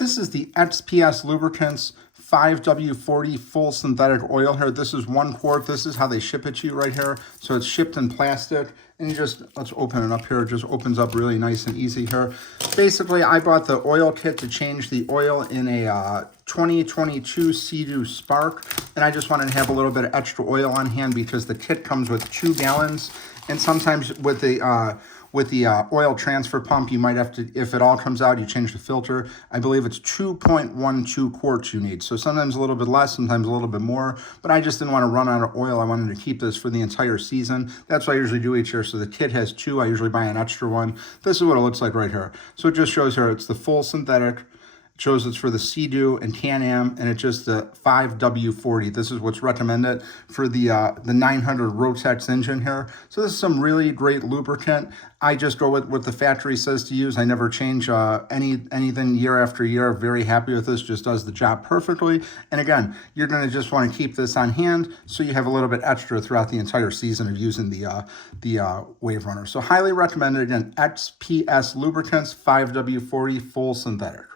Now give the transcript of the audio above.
This is the XPS Lubricants 5W40 full synthetic oil here. This is 1 quart. This is how they ship it to you right here. So it's shipped in plastic. And you just, let's open it up here. It just opens up really nice and easy here. Basically, I bought the oil kit to change the oil in a 2022 Sea-Doo Spark. And I just wanted to have a little bit of extra oil on hand because the kit comes with 2 gallons. And sometimes with the oil transfer pump, you might have to, if it all comes out, you change the filter. I believe it's 2.12 quarts you need. So sometimes a little bit less, sometimes a little bit more. But I just didn't want to run out of oil. I wanted to keep this for the entire season. That's what I usually do each year. So the kit has 2. I usually buy an extra one. This is what it looks like right here. So it just shows here it's the full synthetic. Shows it's for the Sea-Doo and Can-Am, and it's just the 5W40. This is what's recommended for the 900 Rotex engine here. So this is some really great lubricant. I just go with what the factory says to use. I never change anything year after year. Very happy with this. Just does the job perfectly. And again, you're going to just want to keep this on hand so you have a little bit extra throughout the entire season of using the Wave Runner. So highly recommended. Again, XPS Lubricants 5W40 full synthetic.